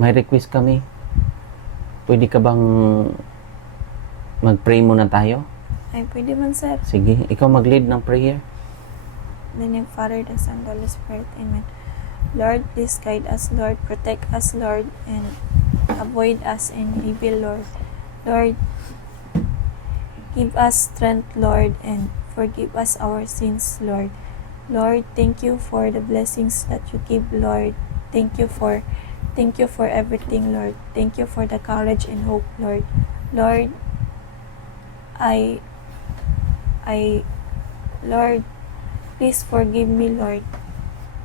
may request kami. Pwede ka bang mag-pray muna tayo? Ay, pwede man, sir. Sige, ikaw mag-lead ng prayer. In the name of Father, the Son, the Holy Spirit. Amen. Lord, please guide us, Lord. Protect us, Lord. And avoid us in evil, Lord. Lord, give us strength, Lord. And forgive us our sins, Lord. Lord, thank you for the blessings that you give, Lord. Thank you for everything, Lord. Thank you for the courage and hope, Lord. Lord, Lord, please forgive me, Lord.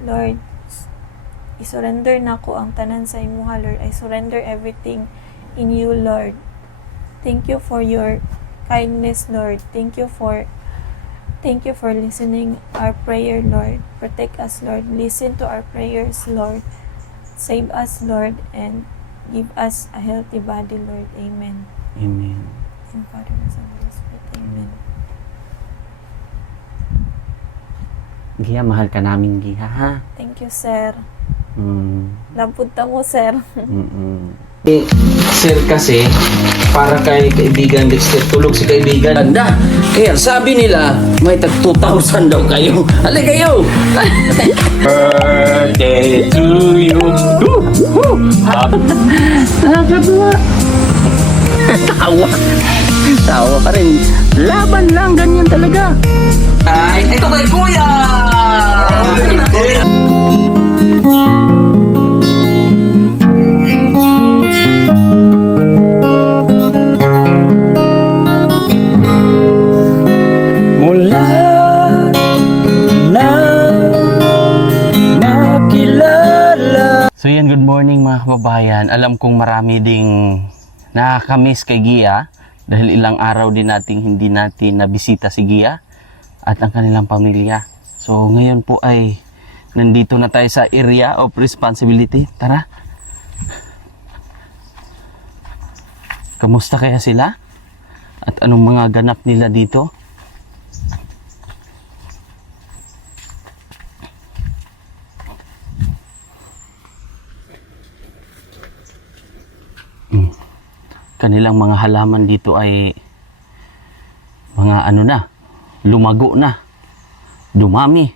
Lord, i-surrender na ko ang tanan sa imuha, Lord. I surrender everything in you, Lord. Thank you for your kindness, Lord. Thank you for listening our prayer, Lord. Protect us, Lord. Listen to our prayers, Lord. Save us, Lord, and give us a healthy body, Lord. Amen. Amen. In Father, and Son, and Holy Spirit. Amen. Gia, mahal ka namin, Gia, ha? Thank you, sir. Mm. Lapunta mo, sir. Sir kasi, para kay kaibigan Dexter, tulog si kaibigan. Ganda! Kaya sabi nila, may tag 2,000 daw kayo. Halika kayo! Birthday to you. Nakakatuwa. Tawa. Tawa pa rin. Laban lang, ganyan talaga. Ay, ito kay Kuya! Mula na nakilala. So yan, good morning mga kababayan. Alam kong marami ding nakakamiss kay Gia dahil ilang araw din hindi natin nabisita si Gia at ang kanilang pamilya. So ngayon po ay nandito na tayo sa area of responsibility. Tara. Kamusta kaya sila? At anong mga ganap nila dito? Kanilang mga halaman dito ay mga ano na, lumago na, dumami.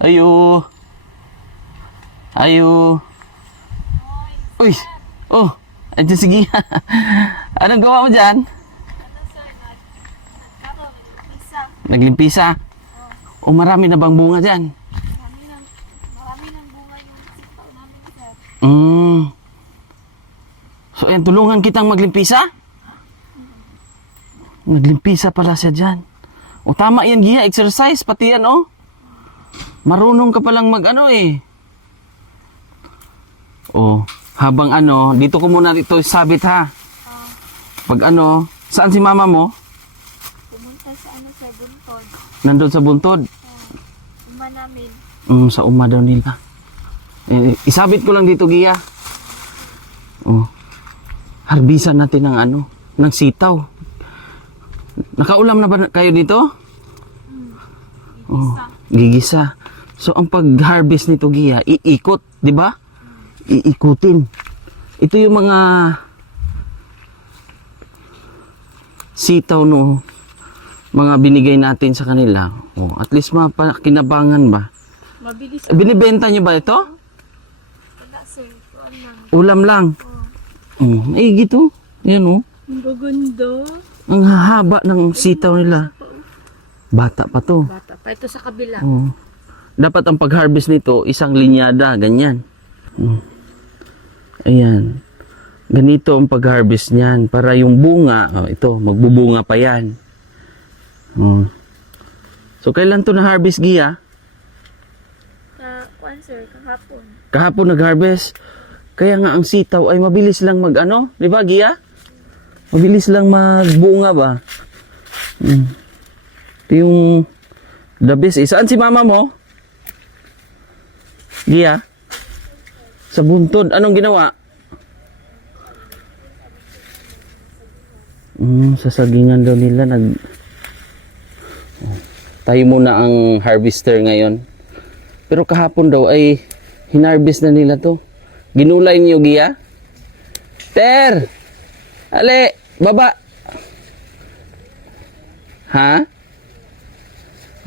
Ayo. Ayo. Uy. Oh, ito sige. Anong gawa mo dyan? Naglimpisa. O marami na bang bunga dyan? So, ayan, tulungan kitang maglimpisa? Naglimpisa pala siya dyan. O, tama yan, Gia. Exercise, pati yan, oh. Marunong ka palang mag-ano, eh. O, habang ano, dito ko muna dito sabit, ha? Pag ano, saan si mama mo? Pumunta sa sa buntod. Nandun sa buntod? Uma namin. Sa uma daw nila. Isabit ko lang dito, Gia. Oh. Harbisan natin ng ano, ng sitaw. Nakaulam na ba kayo dito? Oh, gigisa. So ang pag-harvest nito, Gia, iikot, 'di ba? Iikutin. Ito yung mga sitaw no, mga binigay natin sa kanila. Oh, at least mapakinabangan ba? Mabilis. Binibenta niyo ba ito? Wala, sir. Tuan lang. Ulam lang. Ay, gito. Yan, oh. Ang baganda. Ang hahaba ng sitaw nila. Bata pa to. Bata pa. Ito sa kabila. Oh. Dapat ang pag-harvest nito, isang linyada, ganyan. Ayan. Ganito ang pag-harvest niyan. Para yung bunga, ito, magbubunga pa yan. So, kailan to na-harvest, Gia? Sir, kahapon. Kahapon nag-harvest. Kaya nga ang sitaw ay mabilis lang mag-ano, di ba, Gia? Mabilis lang magbunga ba? Ito yung the best. Saan si mama mo? Gia? Sa buntod. Anong ginawa? Sa sagingan daw nila tayo muna ang harvester ngayon. Pero kahapon daw ay hinarvest na nila to. Ginulay niyo, Gia? Ter! Ale! Baba! Ha?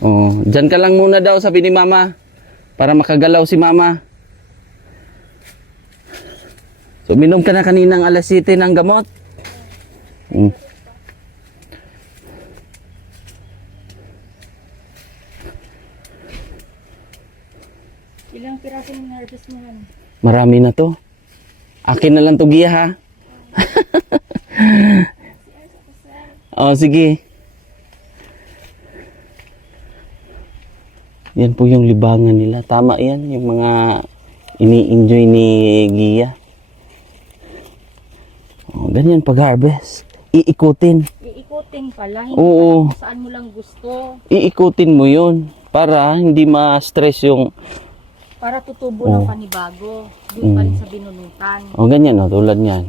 Oh, dyan ka lang muna daw, sabi ni Mama. Para makagalaw si Mama. So, minom ka na kaninang alas 7 ng gamot. Ilang piraso ng harvest mo yan? Marami na to. Akin na lang to, Gia, ha? Oh, sige. Yan po yung libangan nila. Tama yan, yung mga ini-enjoy ni Gia. Oh, ganyan pag-harvest. Iikutin. Iikutin pala, hindi Oo. kung saan mo lang gusto. Iikutin mo yun para hindi ma-stress yung... Para tutubo Oo. ng panibago. Doon pa rin sa binunutan. Oh, ganyan, oh, tulad yan.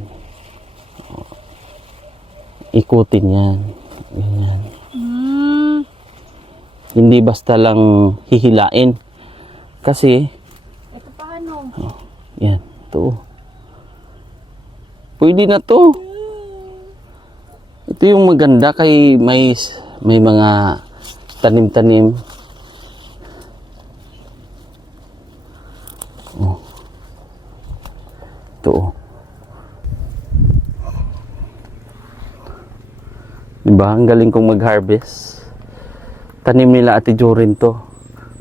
Oh. Ikutin yan. Ganyan. Hindi basta lang hihilain. Kasi, Ito paano? yan, ito. Pwede na to. Ito yung maganda kay may mga tanim-tanim. Oh. Ito. Oh. Diba? Ang galing kong mag-harvest. Tanim nila Ate Jorin to.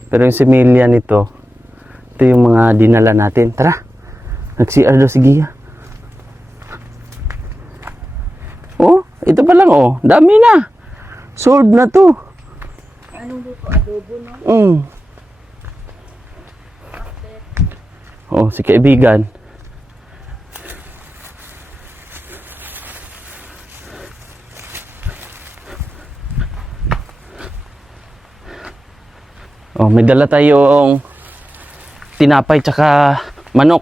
Pero yung similya nito, ito yung mga dinala natin. Tara! Nag-CR daw si Gia. Oh, ito pa lang oh. Dami na. Solved na to. Anong luto? Adobo, no? Oh, si kaibigan. Oh, may dala tayong tinapay tsaka manok.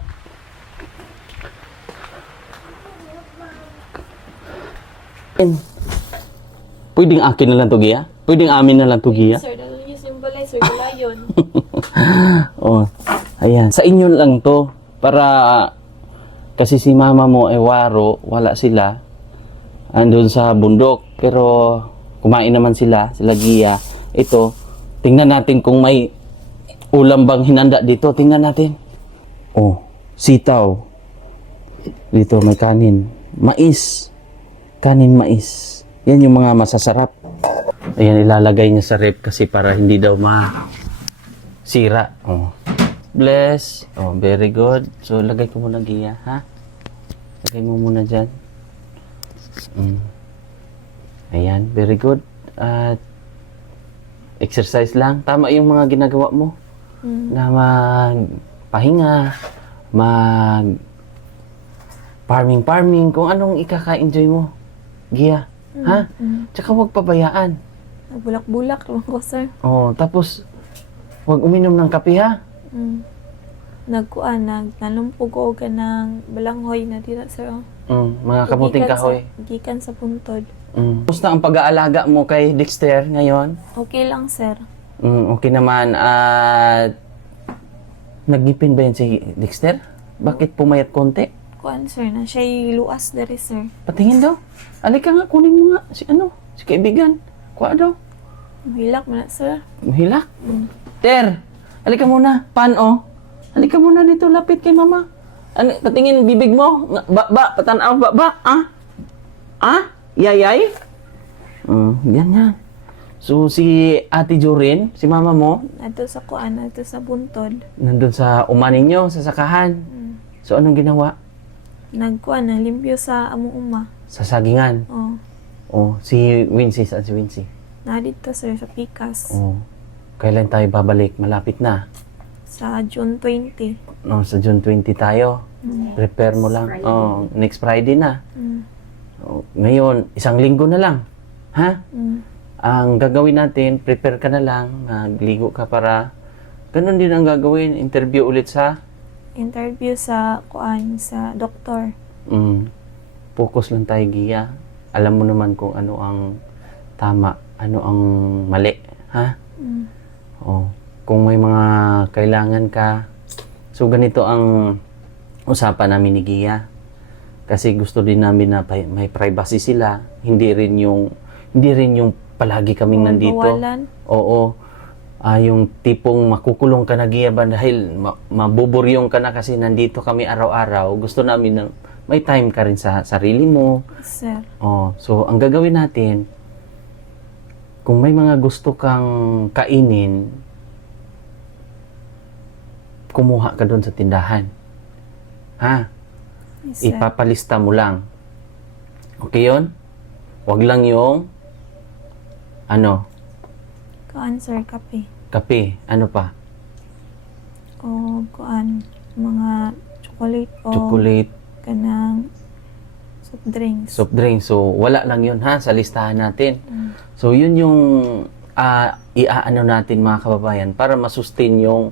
Pwedeng akin na lang to, Gia? Pwedeng amin na lang to, Gia? Sir, dahil yung balay, sir, gulayon. Oh, ayan. Sa inyo lang to. Para, kasi si mama mo ay waro, wala sila. Andun sa bundok. Pero, kumain naman sila Gia. Ito, tingnan natin kung may ulam bang hinanda dito. Tingnan natin. Oh, sitaw. Dito may kanin. Mais. Kanin mais. Yan yung mga masasarap. Ayan, ilalagay niya sa rep kasi para hindi daw sira. Oh. Bless. Oh, very good. So, lagay ko muna, Gia, ha? Lagay mo muna dyan. Ayan, very good. At, exercise lang. Tama yung mga ginagawa mo. Na magpahinga, farming, kung anong ikaka-enjoy mo. Gia, ha? Tsaka huwag pabayaan. Nagbulak-bulak naman ko, sir. Oh, tapos, huwag uminom ng kape, ha? Nalumpog ko ka ng balanghoy na dito, sir. Mga kamuting kahoy. Gikan sa puntod. Kumusta ang pag-aalaga mo kay Dexter ngayon? Okay lang, sir. Okay naman. At nagipin ba yan si Dexter? Bakit pumayat konti? Kuan, sir, na siya'y luas dari, sir. Patingin daw. Alika nga, kunin mo nga. Si kaibigan. Kuha daw. Mahilak mo na, sir. Mahilak. Ter, alika muna. Paano? Alika muna dito, lapit kay mama. Patingin bibig mo. Patanaw, Yayay? Yan. So, si Ate Jorin, si mama mo, Ato sa kuan, ato sa buntod. nandun sa uma ninyo, sa sakahan. So, anong ginawa? Nagkuan, limpyo sa among uma. Sa sagingan. Oh. Oh, si Wincy, saan si Wincy? Nadito, sir, sa Pikas. Oh, kailan tayo babalik? Malapit na. Sa June 20. No, sa June 20 tayo. Prepare mo lang. Friday. Oh, next Friday na. Mm. Oh, ngayon, 1 linggo na lang. Ha? Ang gagawin natin, prepare ka na lang, magligo ka para ganun din ang gagawin, interview ulit sa Interview sa kuan, sa doktor. focus lang tayo, Gia. Alam mo naman kung ano ang tama, ano ang mali, ha? Oh, kung may mga kailangan ka. So ganito ang usapan namin ni Gia. Kasi gusto din namin na may privacy sila. Hindi rin yung palagi kaming nandito. Bawalan. Oo. Yung tipong makukulong ka na, Gia, ba dahil mabuburyong ka na kasi nandito kami araw-araw. Gusto namin na may time ka rin sa sarili mo. Sir. So ang gagawin natin, kung may mga gusto kang kainin, kumuha ka doon sa tindahan. Ha? Yes, sir. Ipapalista mo lang. Okay yun? Huwag lang yung Kuan, sir, kape. kape. Ano pa? O kuan, mga chocolate o Chocolate, kanang soft drinks. soft drink. So, wala lang yun ha, sa listahan natin. Mm. So, yun yung iaano natin mga kababayan para masustain yung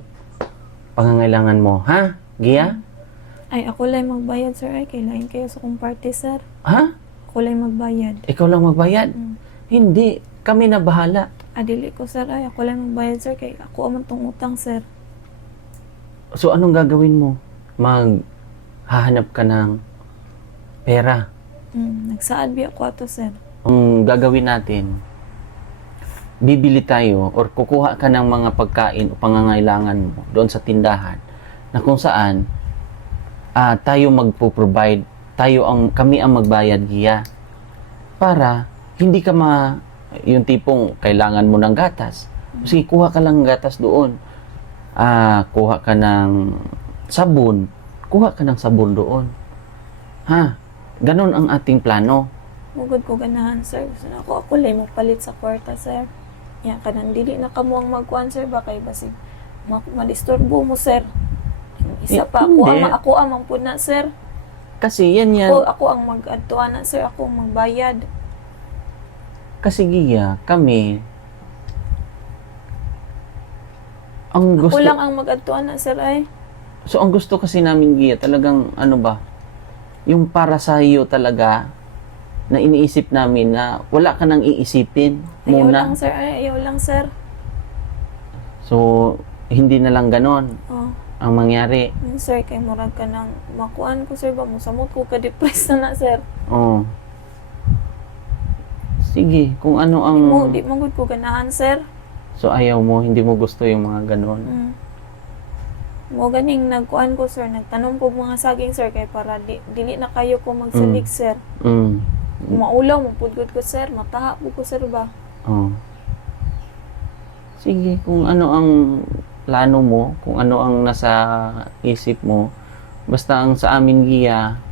pangangailangan mo. Ha? Gia? Ay, ako lang magbayad, sir. Ay, kailangan kayo sa kong party, sir. Ha? Ako lang magbayad. Ikaw lang magbayad? Mm. Hindi. Kami na bahala. Dili ko, sir. Ay, ako lang magbayad, sir. Kaya ako amang tong utang, sir. So, anong gagawin mo? Maghahanap ka ng pera. Nagsaad bi ako ato, sir. Ang gagawin natin, bibili tayo or kukuha ka ng mga pagkain o pangangailangan mo doon sa tindahan na kung saan tayo magpo-provide, kami ang magbayad, Gia, para hindi ka yung tipong kailangan mo ng gatas. Sige, kuha ka lang ng gatas doon. Kuha ka ng sabon. Kuha ka ng sabon doon. Ha? Ganon ang ating plano. Mugod ko ganahan, sir. Gusto na ako lang magpalit sa kwarta, sir. Yan ka nang dili na kamo ang magkuhan, sir. Baka basig madisturbo mo, sir. Isa pa, Hindi. ako amang puna, sir. Kasi yan. Ako ang mag-adtuan na, sir. Ako ang magbayad. Kasi Gia, kami, ang Ako gusto, lang ang mag-adtuan na, sir, ay. so ang gusto kasi namin, Gia, talagang yung para sa iyo talaga, na iniisip namin na wala ka nang iisipin Ayaw muna. lang, sir. Ay, ayaw lang, sir. So, hindi na lang ganon Oh. ang mangyari. Sir, kay murag ka nang makuan ko, sir, ba? Musamot ko ka-depress na, sir. Oh. Sige, kung ano ang... Di mo gud ko ganahan, sir. So, ayaw mo, hindi mo gusto yung mga ganon. Mo ganing nagkuan ko, sir. Nagtanom ko mga saging, sir, kay para dili na kayo ko magsalig, sir. Mm. Maulaw, mapudgod ko, sir. Mataha po ko, sir, ba? Oh. Sige, kung ano ang plano mo, kung ano ang nasa isip mo, basta ang sa amin, Gia,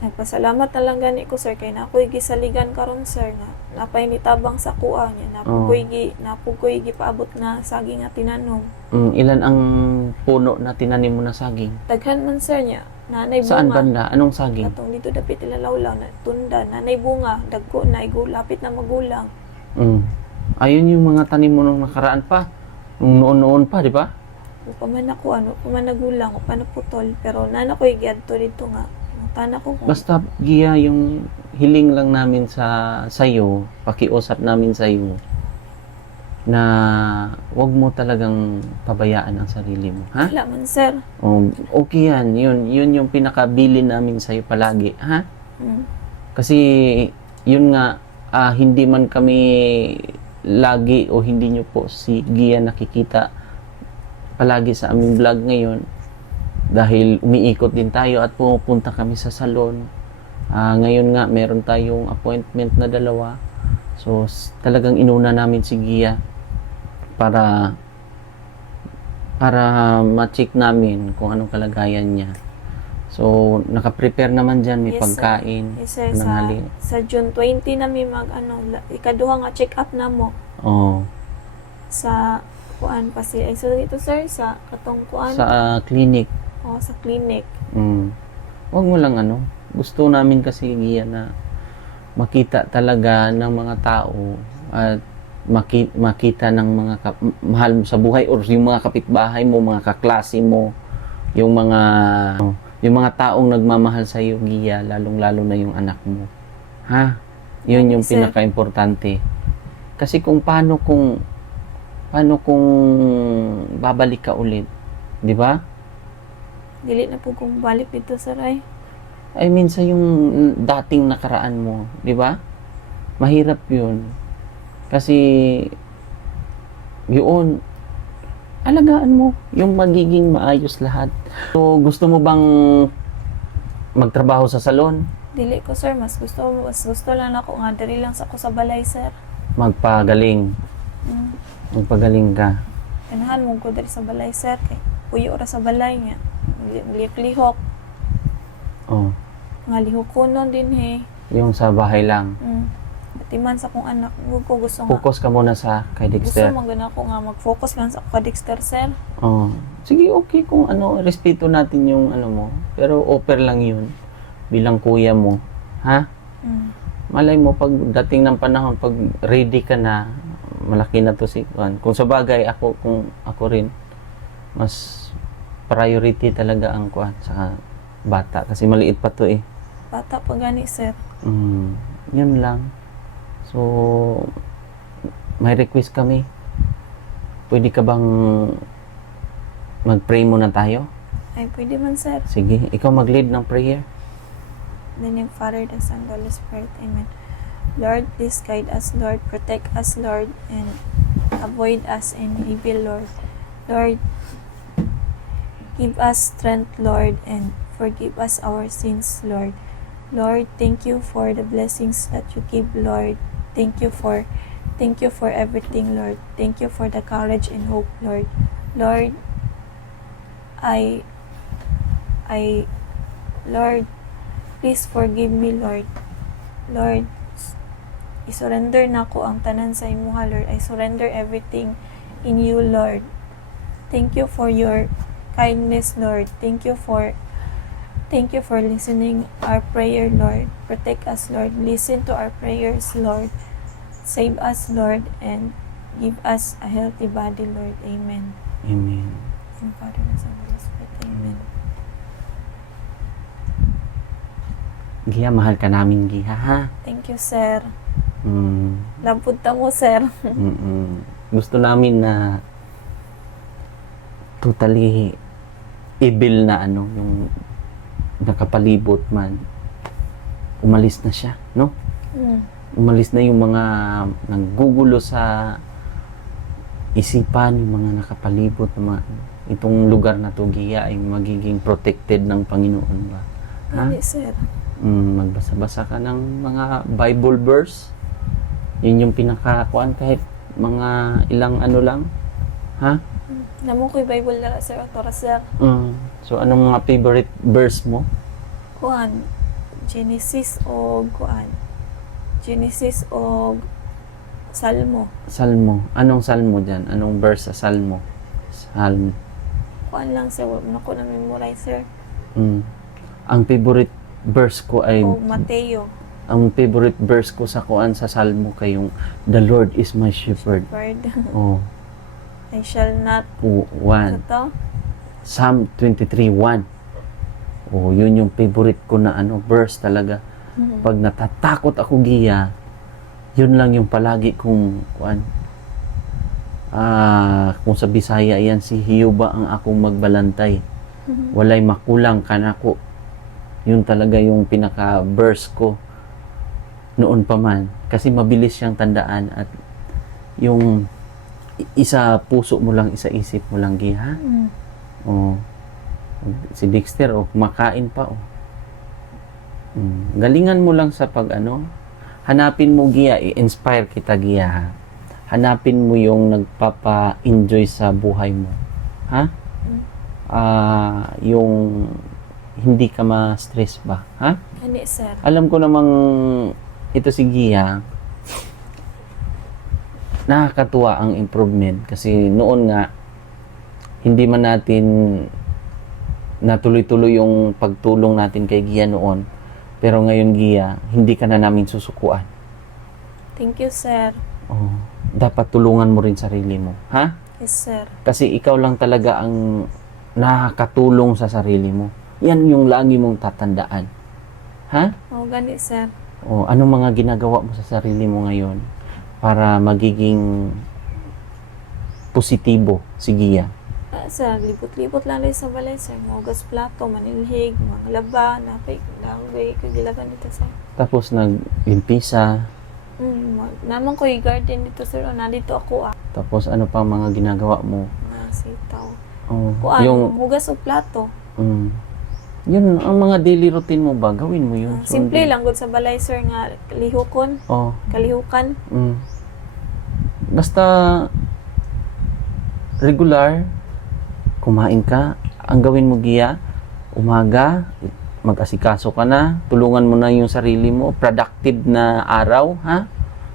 Nagpasalamat na lang gani ko, sir, kay nakoy gisaligan karon, sir, nga napay nitabang sa kuha niya, napukoy gipaabot na saging nga tinanom. ilan ang puno na tinanim mo na saging? Daghan man, sir, niya. Nanay bunga. Saan banda? Anong saging? Katong dito dapit ilalawlaw na tunda, nanay bunga, dagko na lapit na magulang. Ayun yung mga tanim mo nung nakaraan pa. Nung noon-noon pa, di ba? Upa man ako, upa man nagulang, upa na putol, pero nana ko giadto dito nga. Tana ko kung Basta, Gia, yung hiling lang namin sa sayo, pakiusap namin sa iyo, na wag mo talagang pabayaan ang sarili mo. Ha? wala man, sir. Okay yan. Yun yung pinakabili namin sa iyo palagi. Ha? Kasi, yun nga, hindi man kami lagi o hindi nyo po si Gia nakikita palagi sa aming vlog ngayon dahil umiikot din tayo at pumupunta kami sa salon. Ngayon nga meron tayong appointment na 2, so talagang inuna namin si Gia para ma-check namin kung anong kalagayan niya. So naka-prepare naman dyan, may Yes, sir. pagkain. Yes, sir, nanghali. sa June 20 na may ikaduha nga check up na mo Oh, sa kuan pa si so dito, sir, sa katong kuan sa clinic. sa clinic. Wag mo lang gusto namin kasi Gia na makita talaga ng mga tao at makita ng mga mahal mo sa buhay or yung mga kapitbahay mo, mga kaklase mo, yung mga taong nagmamahal sa iyo, Gia, lalong-lalo na yung anak mo. Ha? Yun yung Sir. pinaka-importante. Kasi kung paano kung Paano kung babalik ka ulit? Di ba? Dili na po kung balik dito, sir, ay. Ay, minsan yung dating nakaraan mo, di ba? Mahirap yun. Kasi, yun, alagaan mo yung magiging maayos lahat. So, gusto mo bang magtrabaho sa salon? Dili ko, sir. Mas gusto lang ako nga. Dili lang sa ako sa balay, sir. Magpagaling. Mm. Magpagaling ka. Ganahan mo ko diri sa balay, sir. Kay puyo ra sa balay nga. Lihok. Oh, Nga lihok ko nun din, he. yung sa bahay lang. Atiman sa kong anak. Huwag ko gusto nga. Focus ka muna sa kay Gusto Dexter. magana ko nga mag-focus lang sa ako ka Dexter, sir. Oh. Sige, okay kung respeto natin yung mo. Pero offer lang yun bilang kuya mo. Ha? Mm. Malay mo, pag dating ng panahon, pag ready ka na, malaki na to si Juan. Kung sa bagay, kung ako rin, mas priority talaga ang Juan sa bata. Kasi maliit pa to eh. Bata pa gani, sir. Yun lang. So, may request kami. Pwede ka bang mag-pray muna tayo? Ay, pwede man, sir. Sige, ikaw mag-lead ng prayer. In the name of Father, the Son, the Holy Spirit. Amen. Lord, please guide us, Lord. Protect us, Lord. And avoid us in evil, Lord. Lord, give us strength, Lord. And forgive us our sins, Lord. Lord, thank you for the blessings that you give, Lord. Thank you for everything, Lord. Thank you for the courage and hope, Lord. Lord, Lord, please forgive me, Lord. Lord, i-surrender na ko ang tanan sa imuha, Lord. I surrender everything in you, Lord. Thank you for your kindness, Lord. Thank you for listening our prayer, Lord. Protect us, Lord. Listen to our prayers, Lord. Save us, Lord, and give us a healthy body, Lord. Amen. Amen. In Father, and Son, and Holy Spirit. Amen. Giya, mahal ka namin, Giya, ha? Thank you, sir. Mm. Labot ta mo, sir. Gusto namin na totally evil na yung nakapalibot man. Umalis na siya, no? Umalis na yung mga nanggugulo sa isipan, yung mga nakapalibot na itong lugar na to, Giya, ay magiging protected ng Panginoon ba? Ha? Hindi, sir. Magbasa-basa ka ng mga Bible verse. Yun yung pinakakuan kahit mga ilang lang. Ha? Namo ko'y Bible na, sir. Tora, sir. So, anong mga favorite verse mo? Kuan. Genesis o Salmo. Salmo. Anong salmo dyan? Anong verse sa salmo? Salmo. Kuan lang, sir. Wala na ko na-memorize, sir. Ang favorite verse ko ay O Mateo. ang favorite verse ko sa kuan sa salmo kay yung The Lord is my shepherd. Word. Oh, I shall not. one. Ito? Psalm 23:1. Oh, yun yung favorite ko na verse talaga. Pag natatakot ako, Giya, yun lang yung palagi kong kuan. Kung sa Bisaya yan, si Hiyuba ang akong magbalantay. Walay makulang kanako. Yun talaga yung pinaka-verse ko noon pa man. Kasi mabilis siyang tandaan at yung isa puso mo lang, isa isip mo lang, Giya. Oh. Si Dexter, kumakain pa, galingan mo lang sa hanapin mo, Giya, i-inspire kita, Giya. Hanapin mo yung nagpapa-enjoy sa buhay mo. Ha? Yung hindi ka ma-stress ba? Ha? Hindi, sir. Alam ko namang ito si Giya, nakakatuwa ang improvement kasi noon nga hindi man natin natuloy-tuloy yung pagtulong natin kay Giya noon, pero ngayon, Giya, hindi ka na namin susukuan. Thank you, sir. Dapat tulungan mo rin sarili mo, ha? Yes, sir. Kasi ikaw lang talaga ang nakakatulong sa sarili mo. Yan yung lagi mong tatandaan, ha? O, gani, sir. Anong mga ginagawa mo sa sarili mo ngayon para magiging positibo si Gia? Sa libot-libot lang rin sa balay, sir. Mahugas plato, manilhig, mga laba, napay ko gilaban dito, sir. Tapos naglimpisa, Naman ko yung garden dito, sir. O, nandito ako, tapos ano pa mga ginagawa mo? mga sitaw. Oh, Kuan, yung hugas o plato. yun ang mga daily routine mo ba? Gawin mo yun. So, Simple hindi- lang gud sa balay, sir, nga lihukon, Oh. kalihukan. Basta regular, kumain ka, ang gawin mo Gia, umaga, mag-asikaso ka na, tulungan mo na yung sarili mo, productive na araw, ha?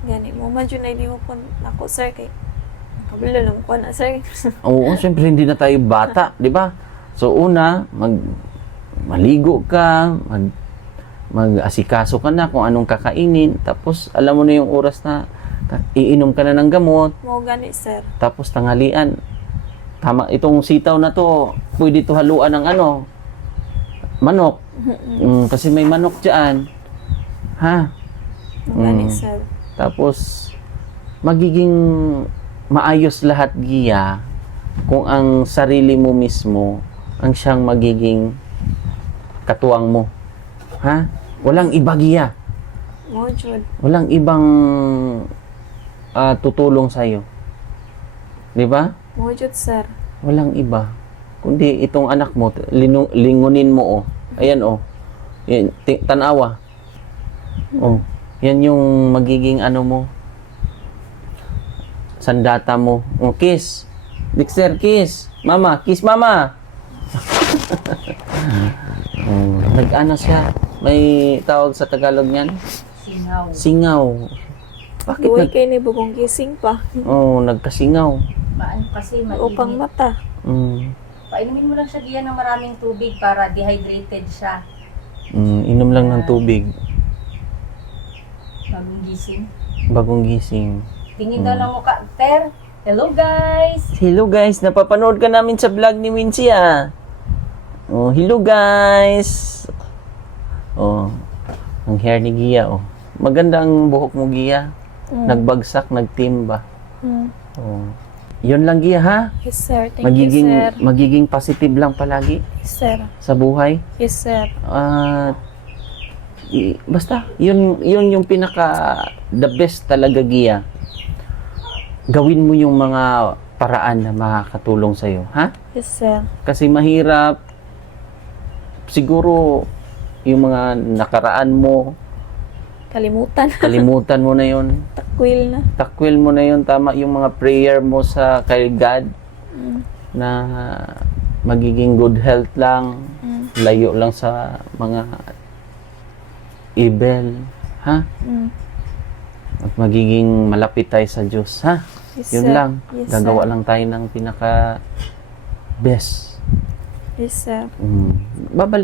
Gani mo man yun ay lihukon ako, sir, kay kabalo lang ko na, sir. Oo, syempre hindi na tayo bata, di ba? So una, maligo ka, mag-asikaso ka na kung anong kakainin, tapos alam mo na yung oras na iinom ka na ng gamot, Mo gani, sir. tapos tanghalian. Tama, itong sitaw na to, pwede to haluan ng ano, manok. Kasi may manok dyan. Ha? Mo gani, sir. Tapos, magiging maayos lahat Gia kung ang sarili mo mismo ang siyang magiging katuwang mo. Ha? Walang iba Gia. Mo jud. Walang ibang tutulong sa'yo. Di ba? Mo jud, sir. Walang iba. Kundi itong anak mo, lingunin mo, oh. Ayan, oh. Yan, tanawa. Oh. Yan yung magiging ano mo. Sandata mo. Oh, kiss. Dexter, kiss. Mama, kiss mama. Oh, nag-ano siya. May tawag sa Tagalog niyan? Singaw. Singaw. Bakit Duway kay ni bugong gising pa. Oh, nagkasingaw. Maano kasi, Upang mainit. mata. Painumin mo lang siya Gia ng maraming tubig para dehydrated siya. Inom lang ng tubig. Bagong gising. Bagong gising. Tingin daw lang mukha. Ter, hello guys! Hello guys, napapanood ka namin sa vlog ni Wincy ah. Oh, hello guys. Oh, ang hair ni Gia oh. Maganda ang buhok mo Gia. Nagbagsak, nagtimba. Oh. Yun lang Gia ha. Yes, sir. Thank you, sir. Magiging positive lang palagi Yes, sir. sa buhay. Yes, sir. Basta yun yung pinaka the best talaga Gia. Gawin mo yung mga paraan na makakatulong sa iyo, ha? Yes, sir. Kasi mahirap siguro yung mga nakaraan mo, Kalimutan. kalimutan mo na yun. Takwil na. Takwil mo na yun, tama yung mga prayer mo sa kay God na magiging good health lang, layo lang sa mga evil, ha? At magiging malapit tayo sa Diyos, ha? Yes, Yun sir. lang. Yes, Gagawa sir. lang tayo ng pinaka best. Yes, sir.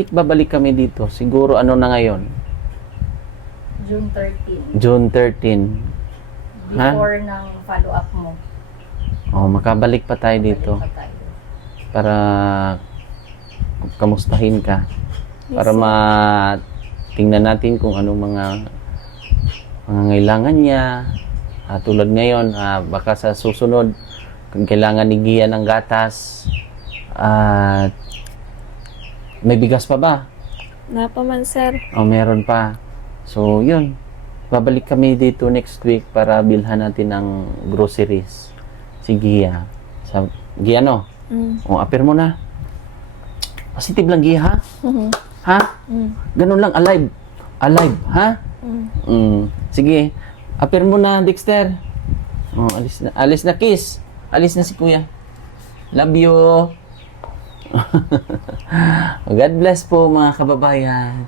Babalik kami dito. Siguro ano na ngayon? June 13. June 13. Ha? Before ng follow-up mo. Oh, makabalik pa tayo dito Balik pa tayo. para kamustahin ka. Yes, Para sir. tingnan natin kung anong mga pangangailangan niya. Tulad ngayon, baka sa susunod, kung kailangan ni Gia ng gatas, at may bigas pa ba? Napaman, sir. O meron pa. So, yun. Babalik kami dito next week para bilhan natin ng groceries. Si Gia. Gia, no? O, apir mo na. Positive lang, Gia, ha? Ha? Ganun lang, alive. Alive, ha? Sige. Apir mo na, Dexter. O, alis na. Alis na, kiss. Alis na si Kuya. Love you. God bless po, mga kababayan.